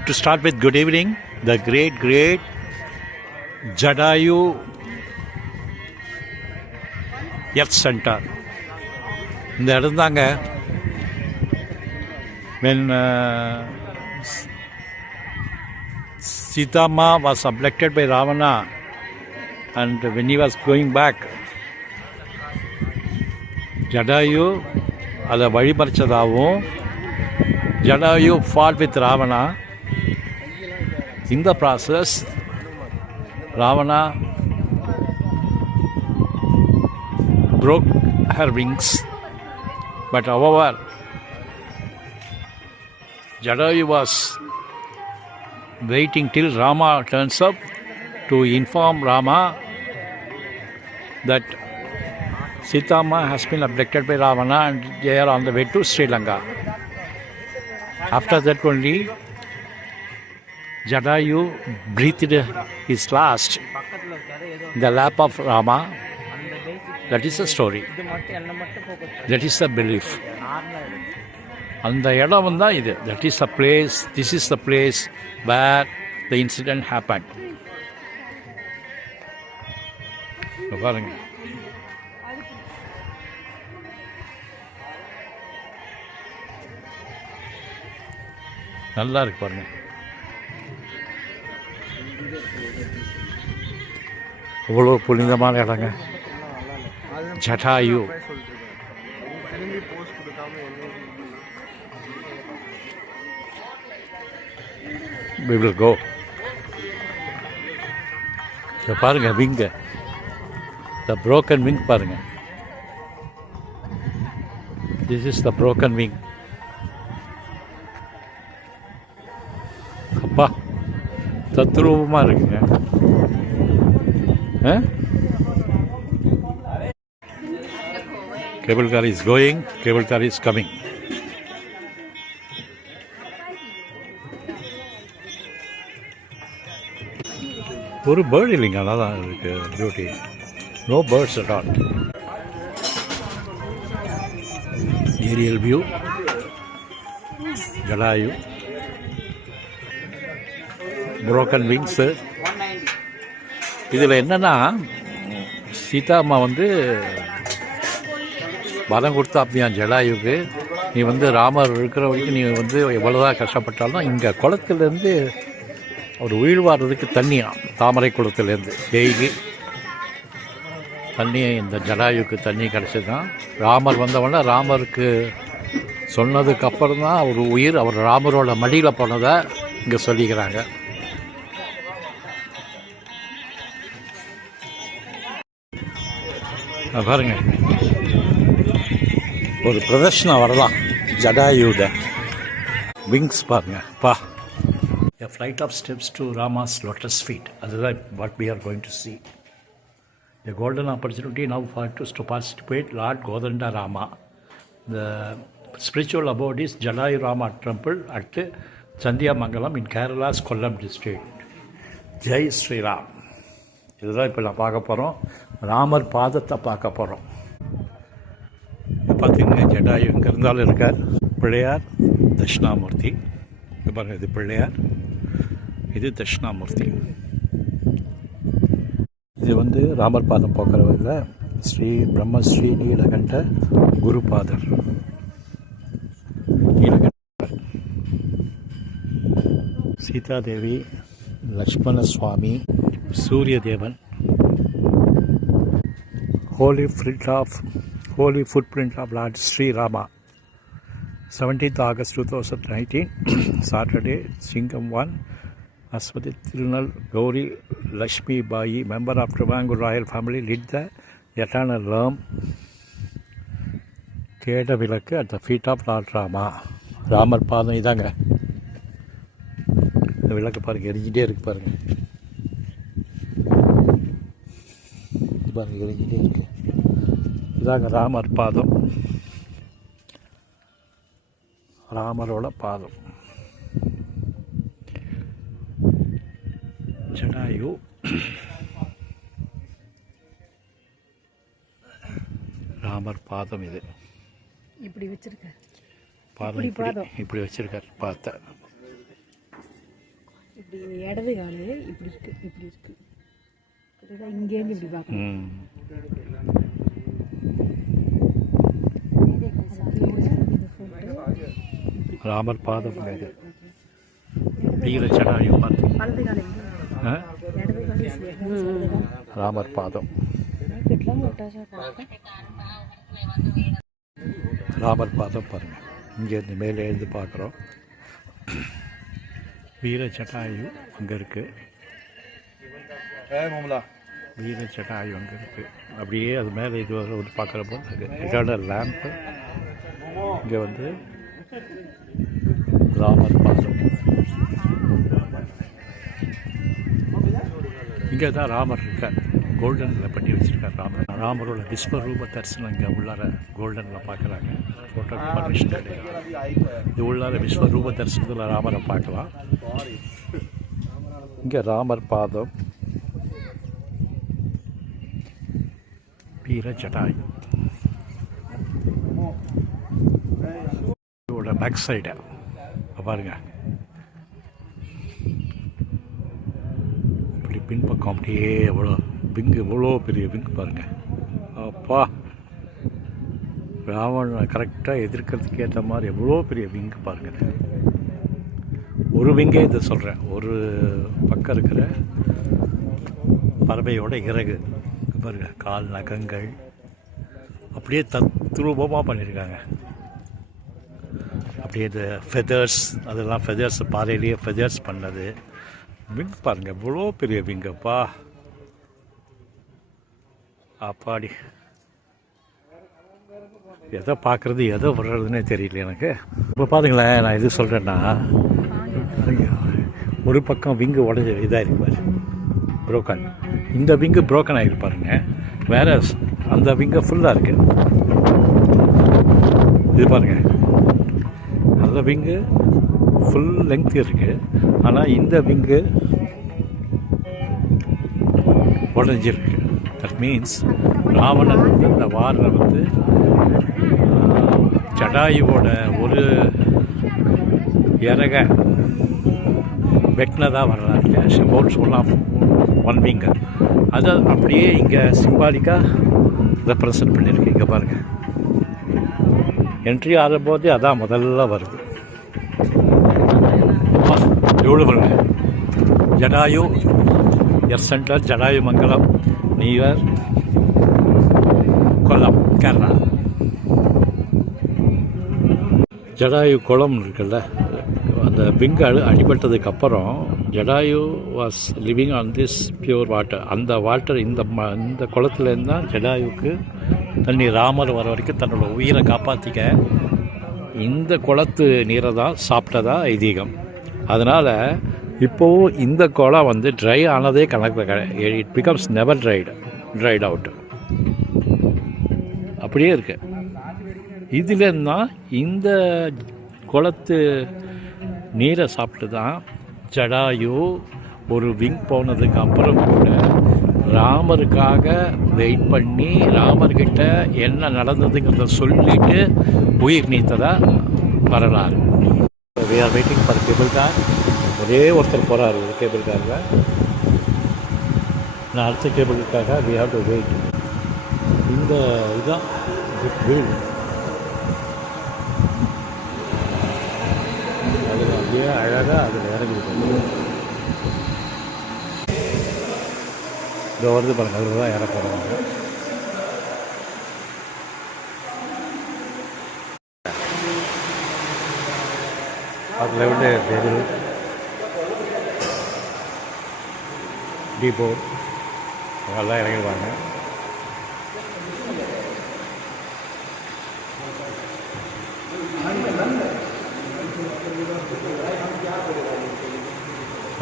To start with, good evening. The great Jadayu Earth Center. இந்த இடம் தாங்க when Sitama was abducted by Ravana, and when he was going back, Jadayu அதை வழிபறிச்சதாகவும் Jadayu fought with Ravana. In the process, Ravana broke her wings, but however, Jadayu was waiting till Rama turns up to inform Rama that Sitama has been abducted by Ravana and they are on the way to Sri Lanka. After that only, Jadayu breathed his last in the lap of Rama. That is the story. That is the belief. And the இடம் தான் இது. That is the place. This is the place where the incident happened. பாருங்க. நல்லா இருக்கு பாருங்க. அவ்வளோ புனிதமான இடங்க ஜடாயு. We will go. இதை பாருங்க விங்க, the broken wing பாருங்க. This is the broken wing. அப்பா தத்ரூபமாக இருக்குங்க. Cable car is going, cable car is coming. ஒரு பேர்டு இல்லைங்க, அதான் இருக்கு beauty. No birds at all. Aerial view Jatayu, broken wings. இதில் என்னென்னா, சீதா அம்மா வரம் கொடுத்தா அப்படியா ஜடாயுக்கு, நீ ராமர் இருக்கிற வரைக்கும் நீ எவ்வளோதான் கஷ்டப்பட்டாலும் இங்கே குளத்துலேருந்து ஒரு உயிர் வாழ்றதுக்கு தண்ணியாம், தாமரை குளத்துலேருந்து டெய்லி தண்ணி இந்த ஜடாயுக்கு தண்ணி கிடச்சிதான். ராமர் வந்தவொடனே ராமருக்கு சொன்னதுக்கு அப்புறம் தான் ஒரு உயிர் அவர் ராமரோட மடியில் போனதை இங்கே சொல்லிக்கிறாங்க. பாருங்க, ஒரு பிரதர்ஷனம் வரலாம் ஜடாயுட விங்ஸ் பாருங்க. பா, a flight of steps to Rama's lotus feet. That's what we are going to see. The golden opportunity now for us to participate Lord Godanda Rama. The spiritual abode is Jadayu Rama Temple at Chandiyamangalam in Kerala's Kollam district. Jai Sri Ram. இதுதான் இப்போ நான் பார்க்க போகிறோம். ராமர் பாதத்தை பார்க்க போகிறோம். பார்த்தீங்கன்னா ஜடாயு இங்கே இருந்தாலும் இருக்கார். பிள்ளையார் தட்சிணாமூர்த்தி. இது பாருங்கள், இது பிள்ளையார், இது தட்சிணாமூர்த்தி. இது ராமர் பாதம் போக்குறவரில் ஸ்ரீ பிரம்மஸ்ரீ நீலகண்ட குருபாதர். நீலகண்டர், சீதாதேவி, லக்ஷ்மண சுவாமி, சூரிய தேவன். Holy footprint of Lord Sri Rama. 17th August 2019, Saturday, Singam 1, Aswati Tirunal Gauri Lakshmi Bai, member of Travangur royal family, lit the eternal lamp Keda Vilakku at the feet of Lord Rama. Ramar பாதம் இதாங்க. இந்த விளக்கு பாருங்க, எரிஞ்சிட்டே இருக்கு பாருங்க. பாருங்க, எரிஞ்சிட்டே இருக்கு. இதாங்க ராமர் பாதம், ராமரோட பாதம். ஜடாயு ராமர் பாதம் இது இப்படி வச்சிருக்கார். பாதம் இப்படி வச்சிருக்கார். பார்த்த இப்படி இடது காலு இப்படி இருக்கு இங்கேருந்து இப்படி பார்க்கணும். ராமர் பாதம் வீர ஜடாயு வலது காலு இடது காலு ராமர் பாதம் ராமர் பாதம் பாருங்க. இங்கேருந்து மேலே எழுந்து பார்க்குறோம். வீர ஜடாயு அங்கே இருக்குது. வீர ஜடாயு அங்கே இருக்குது. அப்படியே அது மேலே இது வந்து பார்க்குறப்போ எட்டர்னல் லேம்ப்பு. இங்கே வந்து ராமர் பாதம். இங்கே தான் ராமர் இருக்கார். கோல்டனில் பண்ணி வச்சுருக்கார் ராமர். ராமரோட விஸ்வரூப தரிசனம் இங்கே உள்ளார கோல்டனில் பார்க்குறாங்க. ஃபோட்டோ பர்மிஷன் கிடையாது. இது உள்ளார விஸ்வரூப தரிசனத்தில் ராமரை பார்க்கலாம். இங்கே ராமர் பாதம் வீர ஜடாயு. இதோட பேக் சைடு பாருங்க. இப்படி பின்பக்கம் அப்படியே எவ்வளோ விங்கு, எவ்வளோ பெரிய விங்கு பாருங்கள். அப்பா, ராவணனை கரெக்டாக எதிர்க்கிறதுக்கு ஏற்ற மாதிரி எவ்வளோ பெரிய விங்கு பாருங்கள். ஒரு விங்கே இதை சொல்கிறேன். ஒரு பக்கம் இருக்கிற பறவையோட இறகு பாருங்க, கால் நகங்கள் அப்படியே தத்ரூபமாக பண்ணியிருக்காங்க. அப்படியே இது ஃபெதர்ஸ், அதெல்லாம் ஃபெதர்ஸ், பாறையிலேயே ஃபெதர்ஸ் பண்ணது. விங் பாருங்கள், எவ்வளோ பெரிய விங்கப்பா. அப்பாடி, எதை பார்க்குறது எதை விடுறதுன்னே தெரியல எனக்கு. இப்போ பாருங்களேன், நான் இது சொல்கிறேன்னா ஒரு பக்கம் விங்கு உடஞ்சி இதாக இருப்பார், புரோக்கன். இந்த விங்கு புரோக்கன் ஆகிருப்பாருங்க. வேற அந்த விங்கு ஃபுல்லாக இருக்குது. இது பாருங்கள், அந்த விங்கு ஃபுல் லெங்க் இருக்குது. ஆனால் இந்த விங்கு உடஞ்சிருக்கு. தட் மீன்ஸ் ராவணன் வந்து இந்த வாரில் வந்து ஜடாயுவோட ஒரு இறக வெட்டினதாக வரலாறு இல்லையா. ஷபோல் சொல்லலாம் ஒன் விங்கர். அதை அப்படியே இங்கே சிம்பாலிக்காக ரெப்ரசன்ட் பண்ணியிருக்கு. இங்கே பாருங்கள், என்ட்ரி ஆகும்போது அதான் முதல்ல வருது. எவ்வளோ பாருங்க, ஜடாயு எர் சென்டர், ஜடாயு மங்கலம், நியர் கொல்லம், கேரளா. ஜடாயு குளம் இருக்குல்ல, அந்த விங்கு அடிபட்டதுக்கு அப்புறம் Jatayu was living on this pure water. அந்த வாட்டர் இந்த குளத்துலேருந்து தான் ஜடாயுக்கு தண்ணி. ராமர் வர வரைக்கும் தன்னோட உயிரை காப்பாற்றிக்க இந்த குளத்து நீரை தான் சாப்பிட்டதா ஐதீகம். அதனால் இப்போவும் இந்த குளம் வந்து ட்ரை ஆனதே கணக்கு. It becomes never dried out. அப்படியே இருக்கு. இதுலேருந்து தான் இந்த குளத்து நீரை சாப்பிட்டு தான் ஜடாயு ஒரு விங் போனதுக்கு அப்புறம் கூட ராமருக்காக வெயிட் பண்ணி ராமர்கிட்ட என்ன நடந்ததுங்கிறத சொல்லிட்டு உயிர் நீத்ததா வரலாறு. We are waiting for cable car. ஒரே ஒருத்தர் போகிறாரு கேபிள் காரில். நான் அடுத்த கேபிளுக்காக we have to wait. இந்த இதுதான் வீடு. அதில் அப்படியே அழகாக அதில் இறங்கிட்டு இதோ வருது பாருங்கள். அதில் தான் இற போகிறாங்க. அதில் விட்டு டேபிள் டீபோ அதெல்லாம் இறங்கிடுவாங்க.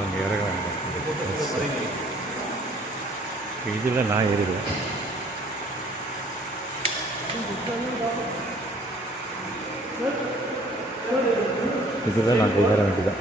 அங்கே இறங்குறாங்க. இதில் நான் ஏறிடுவேன். இதில் நான் ஏற வேண்டியதான்.